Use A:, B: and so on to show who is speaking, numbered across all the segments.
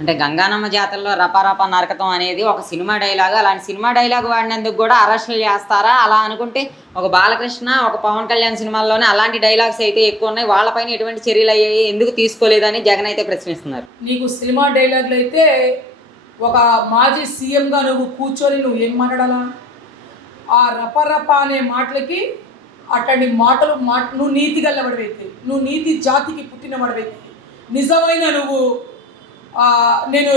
A: అంటే గంగానమ్మ జాతరలో రపారప నరకతం అనేది ఒక సినిమా డైలాగ్. అలాంటి సినిమా డైలాగ్ వాడినందుకు కూడా అరెస్టులు చేస్తారా? అలా అనుకుంటే ఒక బాలకృష్ణ ఒక పవన్ కళ్యాణ్ సినిమాల్లోనే అలాంటి డైలాగ్స్ అయితే ఎక్కువ ఉన్నాయి. వాళ్ళపైన ఎటువంటి చర్యలు అయ్యాయి? ఎందుకు తీసుకోలేదని జగన్ అయితే ప్రశ్నిస్తున్నారు.
B: నీకు సినిమా డైలాగులు అయితే ఒక మాజీ సీఎంగా నువ్వు కూర్చొని నువ్వు ఏం మాట్లాడాలా? ఆ రపరప అనే మాటలకి అట్లాంటి మాటలు మాట నువ్వు నీతి గల్లవాడివైతే నువ్వు నీతి జాతికి పుట్టినవాడివైతే నిజమైన నువ్వు నేను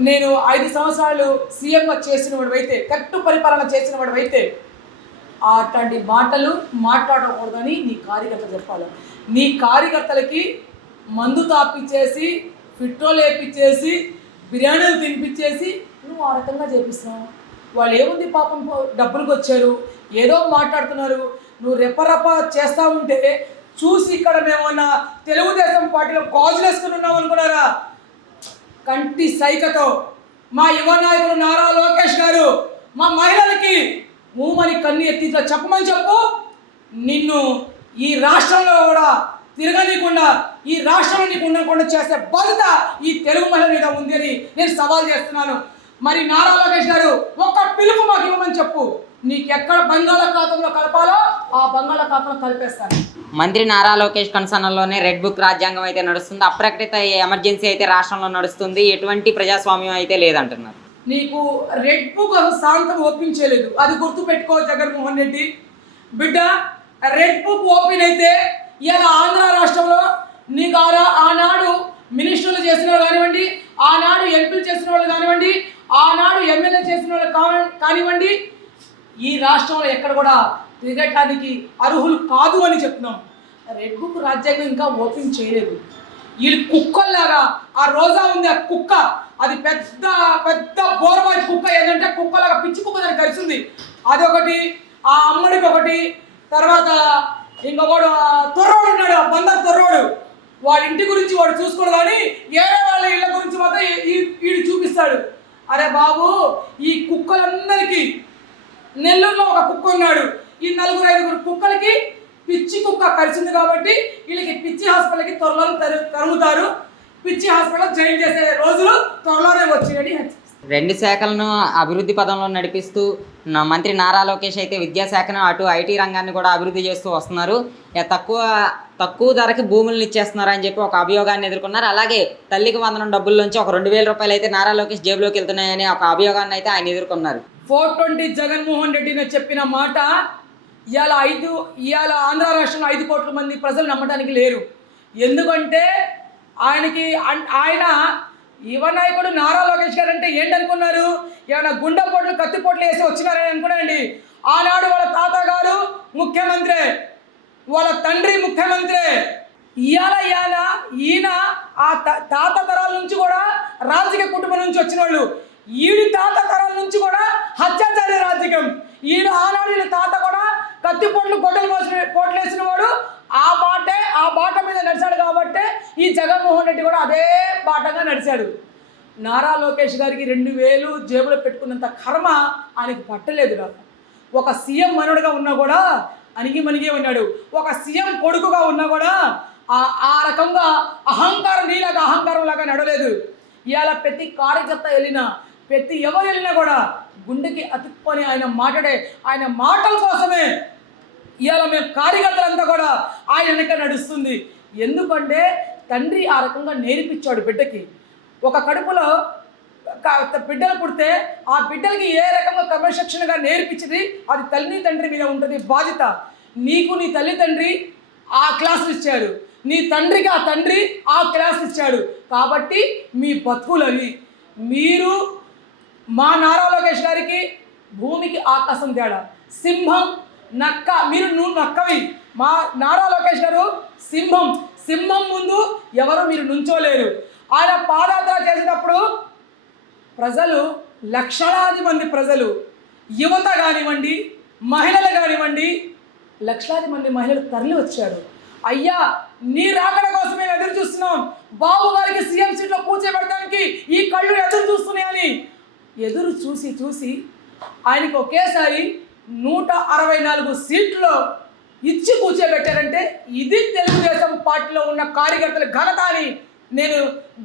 B: నేను ఐదు సంవత్సరాలు సీఎంగా చేసిన వాడివైతే కరెక్ట్ పరిపాలన చేసిన వాడివైతే అట్లాంటి మాటలు మాట్లాడకూడదని నీ కార్యకర్త చెప్పాలి. నీ కార్యకర్తలకి మందు తాపిచ్చేసి పెట్రోల్ వేపించేసి బిర్యానీలు తినిపించేసి నువ్వు ఆ రకంగా చేపిస్తున్నావు. వాళ్ళు ఏముంది పాపం పో- డబ్బులకు వచ్చారు ఏదో మాట్లాడుతున్నారు. నువ్వు రెపరెప చేస్తూ ఉంటే చూసి ఇక్కడ మేమన్నా తెలుగుదేశం పార్టీలో గాజులు వేసుకుని ఉన్నాం అనుకున్నారా కంటి సైకతో మా యువ నాయకుడు నారా లోకేష్ గారు మా మహిళలకి మూమని కన్ను ఎత్తి చెప్పమని చెప్పు. నిన్ను ఈ రాష్ట్రంలో కూడా తిరగనీయకుండా ఈ రాష్ట్రంలో నీకు ఉండకుండా చేసే బాధ్యత ఈ తెలుగు మహిళ మీద ఉంది అని నేను సవాల్ చేస్తున్నాను. మరి నారా లోకేష్ గారు ఒక్క పిలుపు మాకు ఇవ్వమని చెప్పు. నీకు ఎక్కడ బంగాళాఖాతంలో కలపాలి బంగాళాఖాతంలో కలిపేస్తాను.
A: మంత్రి నారా లోకేష్ కన్సర్న్లోనే రెడ్ బుక్ రాజ్యాంగం అయితే నడుస్తుంది. అప్రకటిత ఎమర్జెన్సీ అయితే రాష్ట్రంలో నడుస్తుంది. ఎటువంటి ప్రజాస్వామ్యం అయితే లేదంటున్నారు.
B: నీకు రెడ్ బుక్ శాంతం ఒప్పించలేదు. అది గుర్తు పెట్టుకో జగన్మోహన్ రెడ్డి. బిడ్డ రెడ్ బుక్ ఓపెన్ అయితే ఇలా ఆంధ్ర రాష్ట్రంలో నీకు ఆనాడు మినిస్టర్లు చేసిన వాళ్ళు కానివ్వండి ఆనాడు ఎంపీలు చేసిన వాళ్ళు కానివ్వండి ఆనాడు ఎమ్మెల్యే చేసిన వాళ్ళు కానివ్వండి ఈ రాష్ట్రంలో ఎక్కడ కూడా తిరగటానికి అర్హులు కాదు అని చెప్తున్నాం. రెడ్ బుక్ రాజ్యాంగం ఇంకా ఓపెన్ చేయలేదు. వీళ్ళు కుక్కల్లాగా ఆ రోజా ఉంది ఆ కుక్క. అది పెద్ద పెద్ద బోర్బాయ్ కుక్క. ఏంటంటే కుక్కలాగా పిచ్చి కుక్క దాన్ని కరిచింది అదొకటి ఆ అమ్మడికి ఒకటి. తర్వాత ఇంకొకడు తొర్రోడు ఉన్నాడు ఆ బందర్ తొర్రోడు. వాడి ఇంటి గురించి వాడు చూసుకోడు కానీ వేరే వాళ్ళ ఇళ్ళ గురించి మాత్రం వీడు చూపిస్తాడు. అరే బాబు ఈ కుక్కలందరికీ నెల్లూరులో ఒక కుక్క ఉన్నాడు. ఈ నలుగురు ఐదుగురు కుక్కలకి పిచ్చి కుక్క కరిచింది కాబట్టి వీళ్ళకి పిచ్చి హాస్పిటల్కి త్వరలో తరు తరుముతారు పిచ్చి హాస్పిటల్ జాయిన్ చేసే రోజులు త్వరలోనే హెచ్చరిస్తారు.
A: రెండు శాఖలను అభివృద్ధి పదంలో నడిపిస్తూ మంత్రి నారా లోకేష్ అయితే విద్యాశాఖను అటు ఐటీ రంగాన్ని కూడా అభివృద్ధి చేస్తూ వస్తున్నారు. తక్కువ తక్కువ ధరకి భూములను ఇచ్చేస్తున్నారు అని చెప్పి ఒక అభియోగాన్ని ఎదుర్కొన్నారు. అలాగే తల్లికి వందనం డబ్బుల నుంచి ఒక రెండు వేల రూపాయలు అయితే నారా లోకేష్ జేబులోకి వెళ్తున్నాయని ఒక అభియోగాన్ని అయితే ఆయన ఎదుర్కొన్నారు.
B: ఫోర్ ట్వంటీ జగన్మోహన్ రెడ్డి నేను చెప్పిన మాట ఇవాళ ఐదు ఇవాళ ఆంధ్ర రాష్ట్రంలో ఐదు కోట్ల మంది ప్రజలు నమ్మడానికి లేరు. ఎందుకంటే ఆయనకి అన్- ఆయన యువనాయకుడు నారా లోకేష్ గారు అంటే ఏంటనుకున్నారు ఏమైనా గుండెపోట్లు కత్తిపోట్లు వేసి వచ్చినారని అనుకున్నాండి ఆనాడు వాళ్ళ తాత గారు ముఖ్యమంత్రి వాళ్ళ తండ్రి ముఖ్యమంత్రి. ఇవాళ ఇవాళ ఈయన ఆ తాత తరాల నుంచి కూడా రాజకీయ కుటుంబం నుంచి వచ్చిన వాళ్ళు ఈయన తాత తరాల నుంచి కూడా హత్యాచార్య రాజకీయం. ఈయన ఆనాడు ఈయన తాత కత్తి పొట్లు గొడ్డలు మోసిన పోట్లేసిన వాడు ఆ బాటే ఆ బాట మీద నడిచాడు కాబట్టి ఈ జగన్మోహన్ రెడ్డి కూడా అదే బాటగా నడిచాడు. నారా లోకేష్ గారికి రెండు వేలు జేబులో పెట్టుకున్నంత కర్మ ఆయనకి పట్టలేదు నాకు. ఒక సీఎం మనుడుగా ఉన్నా కూడా అణిగి మణిగి ఉన్నాడు. ఒక సీఎం కొడుకుగా ఉన్నా కూడా ఆ ఆ రకంగా అహంకారం నీలాగా అహంకారం లాగా నడవలేదు. ఇవాళ ప్రతి కార్యకర్త వెళ్ళినా ప్రతి ఎవరు వెళ్ళినా కూడా గుండెకి అతుక్కొని ఆయన మాట్లాడే ఆయన మాటల కోసమే ఇవాళ మేము కార్యకర్తలంతా కూడా ఆయన వెనక నడుస్తుంది. ఎందుకంటే తండ్రి ఆ రకంగా నేర్పించాడు బిడ్డకి. ఒక కడుపులో బిడ్డలు పుడితే ఆ బిడ్డలకి ఏ రకంగా క్రమశిక్షణగా నేర్పించింది? అది తల్లి తండ్రి మీద ఉంటుంది బాధ్యత. నీకు నీ తల్లి తండ్రి ఆ క్లాసులు ఇచ్చాడు. నీ తండ్రికి ఆ తండ్రి ఆ క్లాస్ ఇచ్చాడు. కాబట్టి మీ బతుకులవి మీరు మా నారా లోకేష్ గారికి భూమికి ఆకాశం తేడా. సింహం నక్క మీరు నువ్వు నక్కవి. మా నారా లోకేష్ గారు సింహం. సింహం ముందు ఎవరు మీరు నుంచోలేరు. ఆయన పాదయాత్ర చేసేటప్పుడు ప్రజలు లక్షలాది మంది ప్రజలు యువత కానివ్వండి మహిళలు కానివ్వండి లక్షలాది మంది మహిళలు తరలి వచ్చారు అయ్యా నీ రాకడ కోసం మేము ఎదురు చూస్తున్నాం. బాబు గారికి సీఎం సీట్లో కూర్చోబెడటానికి ఈ కళ్ళు ఎదురు చూస్తున్నాయని. ఎదురు చూసి చూసి ఆయనకు ఒకేసారి నూట అరవై నాలుగు సీట్లు ఇచ్చి కూర్చోబెట్టారంటే ఇది తెలుగుదేశం పార్టీలో ఉన్న కార్యకర్తల ఘనత అని నేను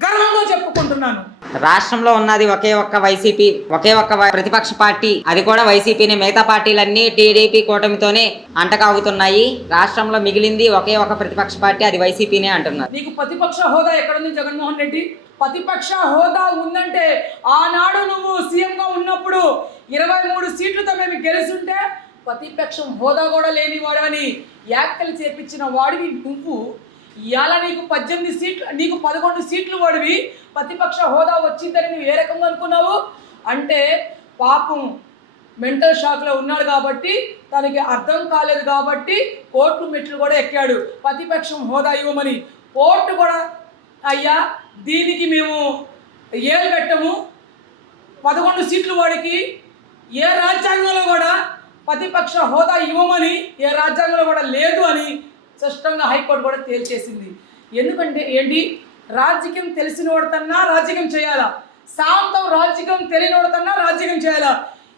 B: గర్వంగా చెప్పుకుంటున్నాను.
A: రాష్ట్రంలో ఉన్నది ఒకే ఒక్క వైసీపీ ఒకే ఒక్క ప్రతిపక్ష పార్టీ అది కూడా వైసీపీని మిగతా పార్టీలన్నీ టీడీపీ కూటమితోనే అంటకాగుతున్నాయి. రాష్ట్రంలో మిగిలింది ఒకే ఒక ప్రతిపక్ష పార్టీ అది వైసీపీనే అంటున్నారు.
B: నీకు ప్రతిపక్ష హోదా ఎక్కడుంది జగన్మోహన్ రెడ్డి? ప్రతిపక్ష హోదా ఉందంటే ఆనాడు నువ్వు సీఎంగా ఉన్నప్పుడు ఇరవై మూడు సీట్లతో మేము గెలుస్తుంటే ప్రతిపక్షం హోదా కూడా లేని వాడవని వ్యాఖ్యలు చేపించిన వాడివి నువ్వు. ఇవాళ నీకు పద్దెనిమిది సీట్లు నీకు పదకొండు సీట్లు వాడివి ప్రతిపక్ష హోదా వచ్చిందని నువ్వు ఏ రకంగా అనుకున్నావు? అంటే పాపం మెంటల్ షాక్లో ఉన్నాడు కాబట్టి తనకి అర్థం కాలేదు కాబట్టి కోర్టు మెట్లు కూడా ఎక్కాడు. ప్రతిపక్షం హోదా ఇవ్వమని. కోర్టు కూడా అయ్యా దీనికి మేము ఏలు పెట్టము. పదకొండు సీట్లు వాడికి ఏ రాజ్యాంగంలో కూడా ప్రతిపక్ష హోదా ఇవ్వమని ఏ రాజ్యాంగంలో కూడా లేదు అని స్పష్టంగా హైకోర్టు కూడా తేల్చేసింది. ఎందుకంటే ఏంటి? రాజకీయం తెలిసిన వాడితన్నా రాజకీయం చేయాలా? సాంతం రాజకీయం తెలియని రాజకీయం చేయాలా?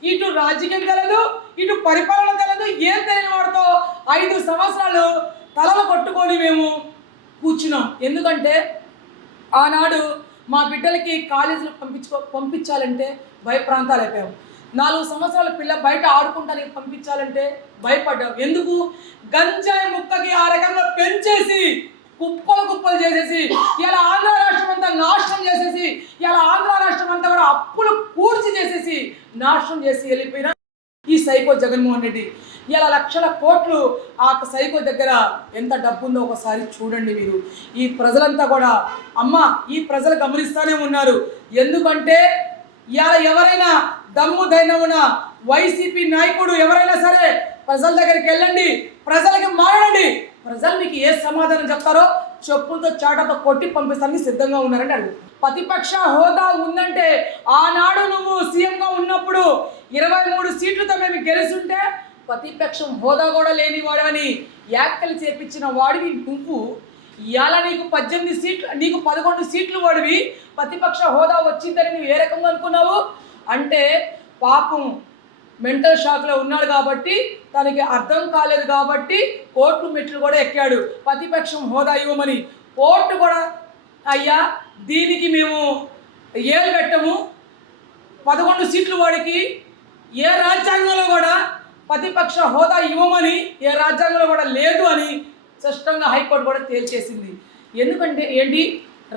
B: ఇటు రాజకీయం తెలదు ఇటు పరిపాలన తెలదు ఏం తెలియని వాడితో ఐదు సంవత్సరాలు తలలు కొట్టుకొని మేము కూర్చున్నాం. ఎందుకంటే ఆనాడు మా బిడ్డలకి కాలేజీలు పంపించుకో పంపించాలంటే భయ ప్రాంతాలు నాలుగు సంవత్సరాల పిల్ల బయట ఆడుకుంటానికి పంపించాలంటే భయపడ్డాం. ఎందుకు? గంజాయి ముక్కకి ఆ రకంగా పెంచేసి కుప్పలు కుప్పలు చేసేసి ఇలా ఆంధ్ర రాష్ట్రం అంతా నాశనం చేసేసి ఇలా ఆంధ్ర రాష్ట్రం అంతా కూడా అప్పులు కూర్చి చేసేసి నాశనం చేసి వెళ్ళిపోయిన ఈ సైకో జగన్మోహన్ రెడ్డి. ఇలా లక్షల కోట్లు ఆ సైకో దగ్గర ఎంత డబ్బు ఉందో ఒకసారి చూడండి మీరు. ఈ ప్రజలంతా కూడా అమ్మ ఈ ప్రజలు గమనిస్తూనే ఉన్నారు. ఎందుకంటే ఇవాళ ఎవరైనా దమ్ము దైనమున వైసీపీ నాయకుడు ఎవరైనా సరే ప్రజల దగ్గరికి వెళ్ళండి ప్రజలకి మారండి. ప్రజలు మీకు ఏ సమాధానం చెప్తారో చెప్పులతో చాటతో కొట్టి పంపిస్తానికి సిద్ధంగా ఉన్నారని అడుగు. ప్రతిపక్ష హోదా ఉందంటే ఆనాడు నువ్వు సీఎంగా ఉన్నప్పుడు ఇరవై మూడు సీట్లతో మేము గెలుస్తుంటే ప్రతిపక్షం హోదా కూడా లేని వాడవని వ్యాఖ్యలు చేపించిన వాడివి నువ్వు. ఇవాళ నీకు పద్దెనిమిది సీట్లు నీకు పదకొండు సీట్లు వాడివి ప్రతిపక్ష హోదా వచ్చిందని నువ్వు ఏ రకంగా అనుకున్నావు? అంటే పాపం మెంటల్ షాక్లో ఉన్నాడు కాబట్టి తనకి అర్థం కాలేదు కాబట్టి కోర్టు మెట్లు కూడా ఎక్కాడు. ప్రతిపక్షం హోదా ఇవ్వమని. కోర్టు కూడా అయ్యా దీనికి మేము ఏలు పెట్టము. పదకొండు సీట్లు వాడికి ఏ రాజ్యాంగంలో కూడా ప్రతిపక్ష హోదా ఇవ్వమని ఏ రాజ్యాంగంలో కూడా లేదు అని స్పష్టంగా హైకోర్టు కూడా తేల్చేసింది. ఎందుకంటే ఏంటి?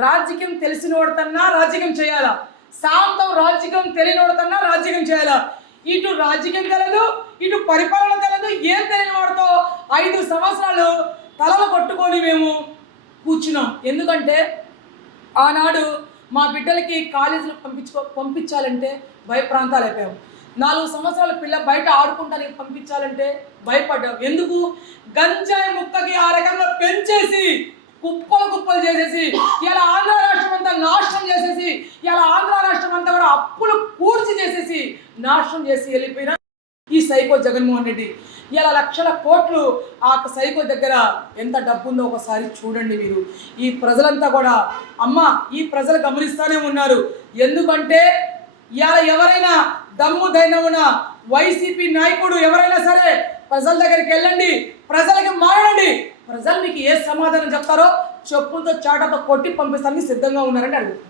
B: రాజకీయం తెలిసిన వాడితన్నా రాజకీయం చేయాలా? సాంతం రాజకీయం తెలియని వాడితన్నా రాజకీయం చేయాలా? ఇటు రాజకీయం తెలదు ఇటు పరిపాలన తెలదు ఏం తెలియని వాడితో ఐదు సంవత్సరాలు తలలు కొట్టుకొని మేము కూర్చున్నాం. ఎందుకంటే ఆనాడు మా బిడ్డలకి కాలేజీలు పంపించుకో పంపించాలంటే భయ ప్రాంతాలు అయిపోయాం. నాలుగు సంవత్సరాల పిల్ల బయట ఆడుకుంటానికి పంపించాలంటే భయపడ్డాం. ఎందుకు? గంజాయి ముక్కకి ఆ రకంగా పెంచేసి కుప్పలు కుప్పలు చేసేసి ఇలా ఆంధ్ర రాష్ట్రం అంతా నాశనం చేసేసి ఇలా ఆంధ్ర రాష్ట్రం అంతా కూడా అప్పులు కూర్చి చేసేసి నాశనం చేసి వెళ్ళిపోయిన ఈ సైకో జగన్మోహన్ రెడ్డి. ఇలా లక్షల కోట్లు ఆ సైకో దగ్గర ఎంత డబ్బు ఉందో ఒకసారి చూడండి మీరు. ఈ ప్రజలంతా కూడా అమ్మ ఈ ప్రజలు గమనిస్తూనే ఉన్నారు. ఎందుకంటే ఇవాళ ఎవరైనా దమ్ము ధైర్యమున వైసీపీ నాయకుడు ఎవరైనా సరే ప్రజల దగ్గరికి వెళ్ళండి ప్రజలకి మారండి. ప్రజలు మీకు ఏ సమాధానం చెప్తారో చెప్పులతో చాటతో కొట్టి పంపిస్తానికి సిద్ధంగా ఉన్నారని అడుగు